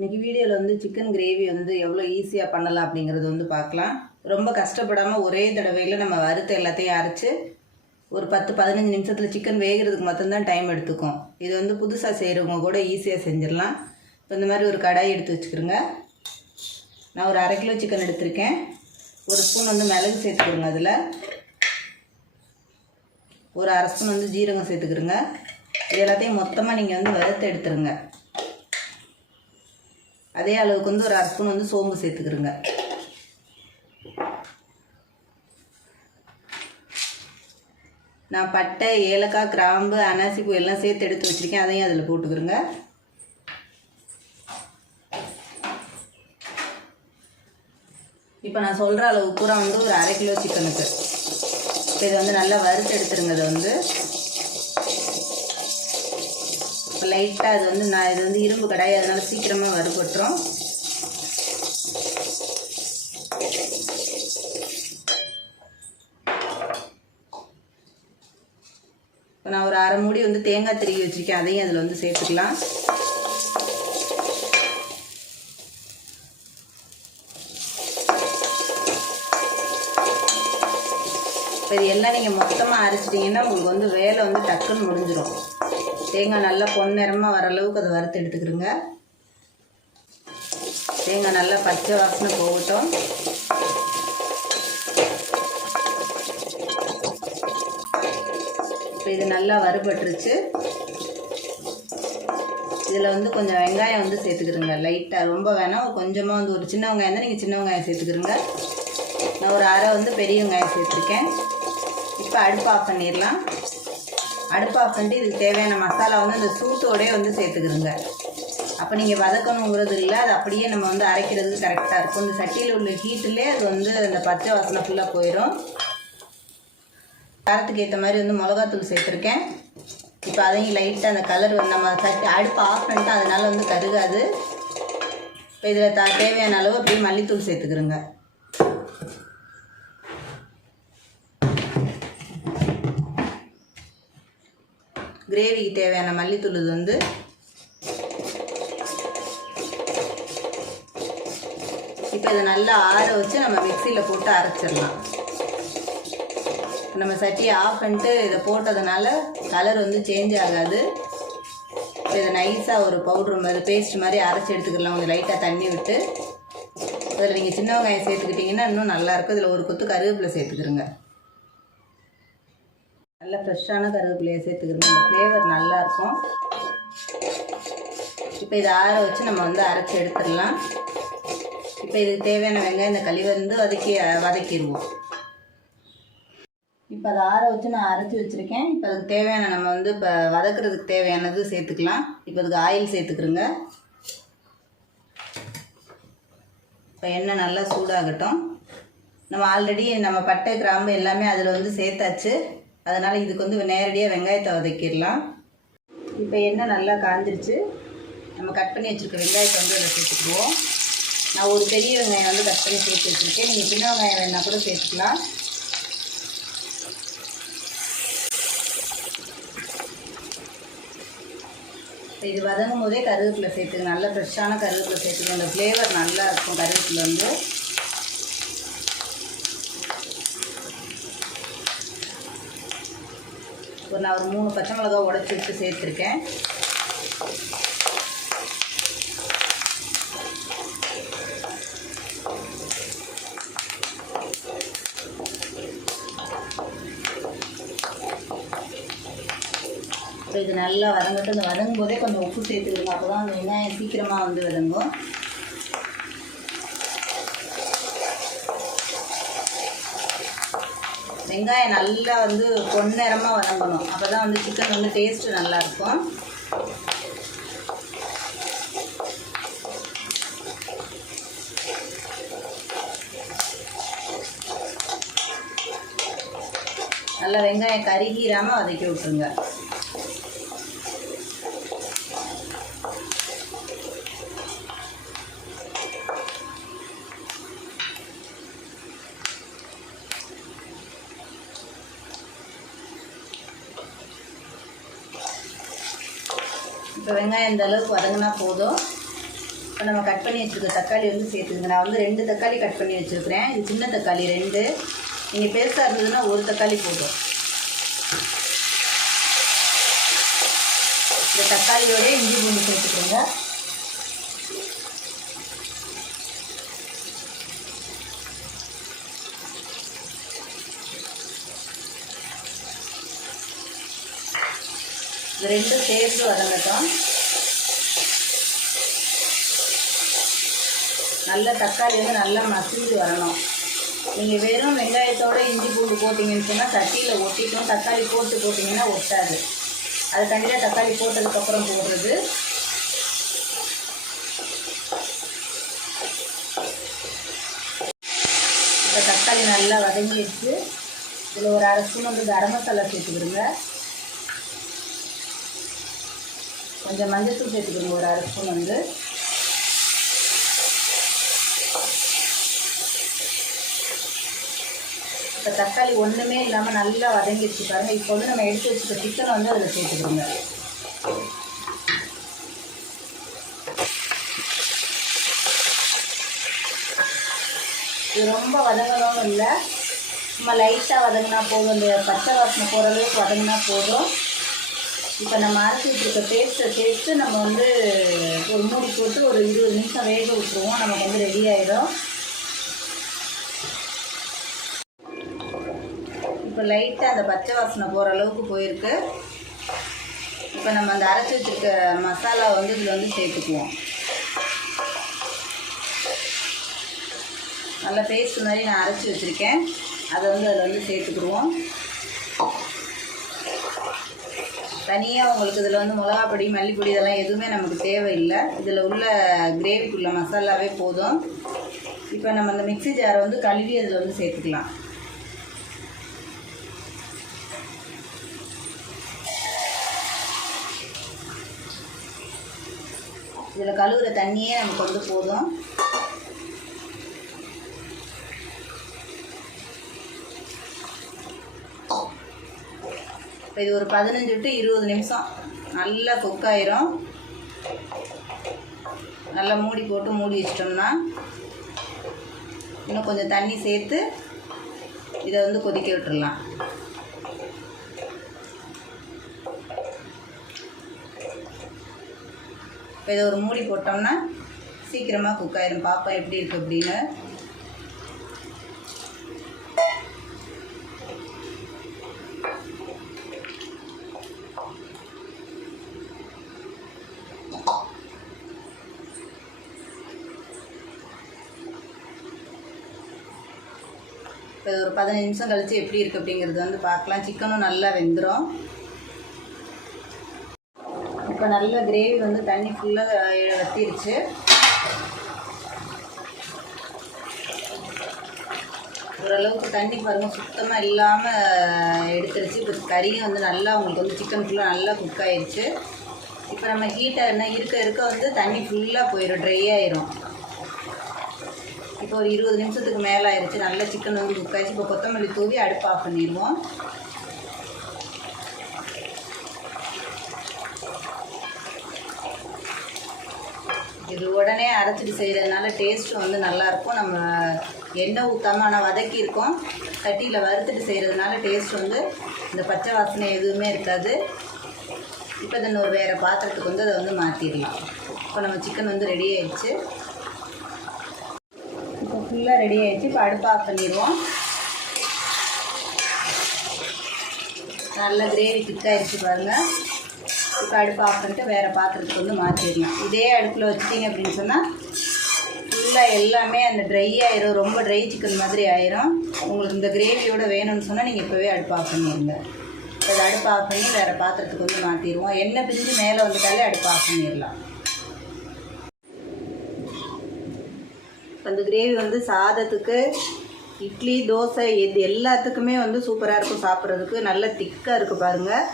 இன்றைக்கி வீடியோவில் வந்து சிக்கன் கிரேவி வந்து எவ்வளோ ஈஸியாக பண்ணலாம் அப்படிங்கிறது வந்து பார்க்கலாம். ரொம்ப கஷ்டப்படாமல் ஒரே தடவையில் நம்ம வறுத்து எல்லாத்தையும் அரைச்சி ஒரு பத்து பதினஞ்சு நிமிஷத்தில் சிக்கன் வேகிறதுக்கு மட்டும்தான் டைம் எடுத்துக்கும். இது வந்து புதுசாக செய்கிறவங்க கூட ஈஸியாக செஞ்சிடலாம். இப்போ இந்த மாதிரி ஒரு கடாய் எடுத்து வச்சுக்கிறோங்க. நான் ஒரு அரை கிலோ சிக்கன் எடுத்திருக்கேன். ஒரு ஸ்பூன் வந்து மிளகு சேர்த்துக்கிறோங்க அதில். ஒரு அரை ஸ்பூன் வந்து ஜீரகம் சேர்த்துக்கிறோங்க. இது எல்லாத்தையும் மொத்தமாக நீங்கள் வந்து வறுத்து எடுத்துருங்க. அதே அளவுக்கு வந்து ஒரு அரை ஸ்பூன் வந்து சோம்பு சேர்த்துக்கிறோங்க. நான் பட்டை ஏலக்காய் கிராம்பு அனாசி பூ எல்லாம் சேர்த்து எடுத்து வச்சுருக்கேன். அதையும் அதில் போட்டுக்கிறோங்க. இப்போ நான் சொல்கிற அளவு பூரா வந்து ஒரு அரை கிலோ சிக்கனுக்கு இப்போ இதை வந்து நல்லா வறுத்து எடுத்துருங்க இதை வந்து. இப்போ லைட்டாக அது வந்து நான் இது வந்து இரும்பு கடாய் அதனால் சீக்கிரமாக வறுபட்டுரும். இப்போ நான் ஒரு அரை மூடி வந்து தேங்காய் திருகி வச்சுருக்கேன். அதையும் அதில் வந்து சேர்த்துக்கலாம். இப்போ இது எல்லாம் நீங்கள் மொத்தமாக அரைச்சிட்டிங்கன்னா உங்களுக்கு வந்து வேலை வந்து டக்குன்னு முடிஞ்சிடும் தேங்காய் நல்லா பொன்னிறமாக வர அளவுக்கு அதை வறுத்து எடுத்துக்கிறோங்க தேங்காய் நல்லா பச்சை வாசனை போகட்டும். இப்போ இது நல்லா வறுபட்டுருச்சு. இதில் வந்து கொஞ்சம் வெங்காயம் வந்து சேர்த்துக்கிறோங்க லைட்டாக ரொம்ப வேணாம் கொஞ்சமாக வந்து ஒரு சின்ன வெங்காயம் தான் நீங்கள் சின்ன வெங்காயம் சேர்த்துக்கிறோங்க நான் ஒரு அரை வந்து பெரிய வெங்காயம் சேர்த்துருக்கேன். இப்போ அடுப்பு ஆஃப் பண்ணிடலாம். அடுப்பு ஆஃப் பண்ணிட்டு இதுக்கு தேவையான மசாலா வந்து இந்த சூட்டோடே வந்து சேர்த்துக்கிறோங்க அப்போ நீங்கள் வதக்கணுங்கிறது இல்லை அது அப்படியே நம்ம வந்து அரைக்கிறதுக்கு கரெக்டாக இருக்கும். இந்த சட்டியில் உள்ள ஹீட்டிலே அது வந்து அந்த பச்சை வாசனை ஃபுல்லாக போயிடும் காரத்துக்கு ஏற்ற மாதிரி வந்து மிளகாத்தூள் சேர்த்துருக்கேன். இப்போ அதையும் லைட்டாக அந்த கலர் நம்ம சட்டி அடுப்பு ஆஃப் பண்ணிட்டு அதனால் வந்து கருகாது. இப்போ இதில் த தேவையான அளவு அப்படியே மல்லித்தூள் சேர்த்துக்கிறோங்க கிரேவிக்கு தேவையான மல்லித்தூள் இது வந்து இப்போ இதை நல்லா ஆற வச்சு நம்ம மிக்சியில் போட்டு அரைச்சிடலாம். நம்ம சட்டியை ஆஃப் பண்ணிட்டு இதை போட்டதுனால கலர் வந்து சேஞ்ச் ஆகாது. இப்போ இதை நைஸாக ஒரு பவுட்ரு மாதிரி பேஸ்ட் மாதிரி அரைச்சி எடுத்துக்கலாம். கொஞ்சம் லைட்டாக தண்ணி விட்டு. அதில் நீங்கள் சின்ன வெங்காயம் சேர்த்துக்கிட்டிங்கன்னா இன்னும் நல்லாயிருக்கும் இதில் ஒரு கொத்து கருவேப்பிலை சேர்த்துக்கிறோங்க நல்ல ஃப்ரெஷ்ஷான கருவேப்பிலையை சேர்த்துக்கிறோம். இந்த ஃப்ளேவர் நல்லாயிருக்கும். இப்போ இதை ஆற வச்சு நம்ம வந்து அரைச்சி எடுத்துடலாம். இப்போ இதுக்கு தேவையான வெங்காயம் இந்த களி வந்து வதக்கி வதக்கிடுவோம். இப்போ அதை ஆற வச்சு நான் அரைச்சி வச்சுருக்கேன். இப்போ அதுக்கு தேவையான நம்ம வந்து இப்போ வதக்குறதுக்கு தேவையானது சேர்த்துக்கலாம். இப்போ அதுக்கு ஆயில் சேர்த்துக்கிறோங்க. இப்போ எண்ணெய் நல்லா சூடாகட்டும். நம்ம ஆல்ரெடி நம்ம பட்டை கிராம்பு எல்லாமே அதில் வந்து சேர்த்தாச்சு. அதனால் இதுக்கு வந்து நேரடியாக வெங்காயத்தை வதக்கிடலாம். இப்போ எண்ணெய் நல்லா காஞ்சிருச்சு. நம்ம கட் பண்ணி வச்சுருக்க வெங்காயத்தை வந்து அதில் சேர்த்துக்குவோம் நான் ஒரு பெரிய வெங்காயம் வந்து கட் பண்ணி சேர்த்து வச்சுருக்கேன். நீங்கள் சின்ன வெங்காயம் வேணால் கூட சேர்த்துக்கலாம். இது வதங்கும் போதே கருவேப்பிலை சேர்த்துங்க நல்ல ஃப்ரெஷ்ஷான கருவேப்பிலை சேர்த்துங்க அந்த ஃப்ளேவர் நல்லா இருக்கும் கருவேப்பிலை வந்து. ஒரு நான் ஒரு மூணு பச்சை மிளகா உடச்சி விட்டு சேர்த்துருக்கேன். இப்போ இது நல்லா வதங்கட்டும். இந்த வதங்கும் போதே கொஞ்சம் உப்பு சேர்த்துக்கணும். அப்போ தான் அந்த வெங்காயம் சீக்கிரமாக வந்து வதங்கும். வெங்காயம் நல்லா வந்து பொன்னிறமாக வதங்கணும். அப்போ தான் வந்து சிக்கன் வந்து டேஸ்ட்டு நல்லாயிருக்கும். நல்லா வெங்காயம் கருகிராமல் வதக்கி விட்ருங்க இப்போ வெங்காயம் இந்த அளவுக்கு வதங்கினா போதும். இப்போ நம்ம கட் பண்ணி வச்சுருக்க தக்காளி வந்து சேர்த்துக்குங்க. நான் வந்து ரெண்டு தக்காளி கட் பண்ணி வச்சுருக்கிறேன். இது சின்ன தக்காளி ரெண்டு. நீங்கள் பெருசாக இருந்ததுன்னா ஒரு தக்காளி போதும். இந்த தக்காளியோட இஞ்சி பூண்டு சேர்த்துக்கோங்க. இது ரெண்டும் சேர்த்து வதங்கட்டும். நல்ல தக்காளி வந்து நல்லா மசிஞ்சு வரணும். நீங்கள் வெறும் வெங்காயத்தோடு இஞ்சி பூண்டு போட்டிங்கன்னு சொன்னால் சட்டியில் ஒட்டிக்கும் தக்காளி போட்டு போட்டிங்கன்னா ஒட்டாது. அது தனியாக தக்காளி போட்டதுக்கப்புறம் போடுறது. இப்போ தக்காளி நல்லா வதங்கிடுச்சு. இதில் ஒரு அரை ஸ்பூன் வந்து கரம் மசாலா சேர்த்துக்கிடுங்க. கொஞ்சம் மஞ்சத்தூள் சேர்த்துக்கோங்க ஒரு அரை ஸ்பூன் வந்து. இப்போ தக்காளி ஒன்றுமே இல்லாமல் நல்லா வதங்கிடுச்சு பாருங்கள் இப்போ வந்து நம்ம எடுத்து வச்சுக்க சிக்கனை வந்து அதில் சேர்த்துக்கிறோங்க இது ரொம்ப வதங்கணும்னு இல்லை. நம்ம லைட்டாக வதங்கினா போதும். இந்த பச்சை வாசனை போகிற அளவுக்கு வதங்கினா போதும். இப்போ நம்ம அரைச்சி இருக்க பேஸ்ட்டை சேர்த்து நம்ம வந்து ஒரு மூடி போட்டு ஒரு இருபது நிமிஷம் வேக விட்டுருவோம். நமக்கு வந்து ரெடி ஆகிடும் இப்போ லைட்டாக அந்த பச்சை வாசனை போகிற அளவுக்கு போயிருக்கு. இப்போ நம்ம அந்த அரைச்சி வச்சுருக்க மசாலா வந்து இதில் வந்து சேர்த்துக்குவோம். நல்லா பேஸ்ட் மாதிரி நான் அரைச்சி வச்சுருக்கேன். அதை வந்து அதில் வந்து சேர்த்துக்குருவோம் தனியாக உங்களுக்கு இதில் வந்து மிளகா பொடி மல்லிப்பொடி இதெல்லாம் எதுவுமே நமக்கு தேவையில்லை. இதில் உள்ள கிரேவிக்குள்ள மசாலாவே போதும். இப்போ நம்ம அந்த மிக்ஸி ஜாரை வந்து கழுவி அதில் வந்து சேர்த்துக்கலாம். இதில் கழுவுற தண்ணியே நமக்கு வந்து போதும். இது ஒரு பதினஞ்சு டு இருபது நிமிஷம். நல்லா குக் ஆயிரும். நல்லா மூடி போட்டு மூடி வச்சிட்டோம்னா இன்னும் கொஞ்சம் தண்ணி சேர்த்து இதை வந்து கொதிக்க விட்டுடலாம் இப்போ இதை ஒரு மூடி போட்டோம்னா சீக்கிரமாக குக் ஆயிரும். பாப்பா எப்படி இருக்குது அப்படின்னு. இது ஒரு பதினஞ்சு நிமிஷம் கழித்து எப்படி இருக்குது அப்படிங்கிறது வந்து பார்க்கலாம். சிக்கனும் நல்லா வெந்துடும் இப்போ நல்ல கிரேவி வந்து தண்ணி ஃபுல்லாக வத்திருச்சு. ஓரளவுக்கு தண்ணி பாருங்கள் சுத்தமாக இல்லாமல் எடுத்துருச்சு. இப்போ கறியும் வந்து நல்லா உங்களுக்கு வந்து சிக்கன் ஃபுல்லாக நல்லா குக் ஆயிடுச்சு இப்போ நம்ம ஹீட்டாக என்ன இருக்க இருக்க வந்து தண்ணி ஃபுல்லாக போயிடும் ட்ரை ஆயிரும். இப்போ ஒரு இருபது நிமிஷத்துக்கு மேலே ஆயிடுச்சு நல்லா சிக்கன் வந்து குக் இப்போ கொத்தமல்லி தூவி அடுப்பு ஆஃப் பண்ணிடுவோம். இது உடனே அரைச்சிட்டு செய்கிறதுனால டேஸ்ட்டு வந்து நல்லாயிருக்கும். நம்ம எண்ணெய் ஊற்றாமல் ஆனால் வதக்கியிருக்கோம். சட்டியில் வறுத்துட்டு செய்கிறதுனால டேஸ்ட் வந்து இந்த பச்சை வாசனை எதுவுமே இருக்காது. இப்போ then ஒரு வேறு பாத்திரத்துக்கு வந்து அதை வந்து மாற்றிடலாம் இப்போ நம்ம சிக்கன் வந்து ரெடி ஆயிடுச்சு. ஃபுல்லாக ரெடி ஆகிடுச்சு இப்போ அடுப்பு ஆஃப் பண்ணிடுவோம். நல்ல கிரேவி திக்காயிடுச்சு பாருங்கள் இப்போ அடுப்பு ஆஃப் பண்ணிட்டு வேறு பாத்திரத்துக்கு வந்து மாற்றிடலாம் இதே அடுப்பில் வச்சிட்டிங்க அப்படின்னு சொன்னால் ஃபுல்லாக எல்லாமே அந்த ட்ரை ஆயிரும். ரொம்ப ட்ரை சிக்கன் மாதிரி ஆயிரும். உங்களுக்கு இந்த கிரேவியோட வேணும்னு சொன்னால் நீங்கள் இப்போவே அடுப்பு ஆஃப் பண்ணிடுங்க. அது அடுப்பு ஆஃப் பண்ணி வேறு பாத்திரத்துக்கு வந்து மாற்றிடுவோம் எண்ணெய் பிரிஞ்சு மேலே வந்துட்டாலே அடுப்பு ஆஃப் பண்ணிடலாம். அந்த கிரேவி வந்து சாதத்துக்கு இட்லி தோசை இது எல்லாத்துக்குமே வந்து சூப்பராக இருக்கும் சாப்பிட்றதுக்கு. நல்ல திக்காக இருக்குது பாருங்கள்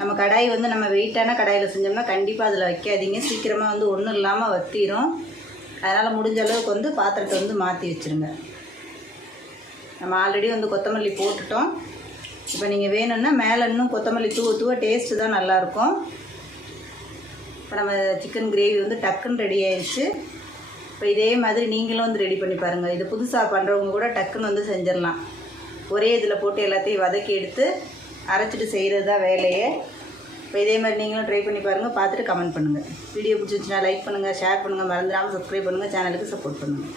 நம்ம கடாய் வந்து நம்ம வெயிட்டான கடாயில் செஞ்சோம்னா கண்டிப்பாக அதில் வைக்காதீங்க. சீக்கிரமாக வந்து ஒன்றும் இல்லாமல் வத்திரும். அதனால் முடிஞ்ச அளவுக்கு வந்து பாத்திரத்தை வந்து மாற்றி வச்சுருங்க. நம்ம ஆல்ரெடி வந்து கொத்தமல்லி போட்டுட்டோம். இப்போ நீங்கள் வேணும்னா மேலே இன்னும் கொத்தமல்லி தூவ தூவ டேஸ்ட்டு தான் நல்லாயிருக்கும் இப்போ நம்ம சிக்கன் கிரேவி வந்து டக்குன்னு ரெடி ஆயிடுச்சு. இப்போ இதே மாதிரி நீங்களும் வந்து ரெடி பண்ணி பாருங்கள் இது புதுசாக பண்ணுறவங்க கூட டக்குன்னு வந்து செஞ்சிடலாம். ஒரே இதில் போட்டு எல்லாத்தையும் வதக்கி எடுத்து அரைச்சிட்டு செய்கிறது தான் வேலையே. இப்போ இதே மாதிரி நீங்களும் ட்ரை பண்ணி பாருங்கள் பார்த்துட்டு கமெண்ட் பண்ணுங்கள் வீடியோ பிடிச்சிருந்துச்சுன்னா லைக் பண்ணுங்கள் ஷேர் பண்ணுங்கள் மறந்துடாமல் சப்ஸ்கிரைப் பண்ணுங்கள் சேனலுக்கு சப்போர்ட் பண்ணுங்கள்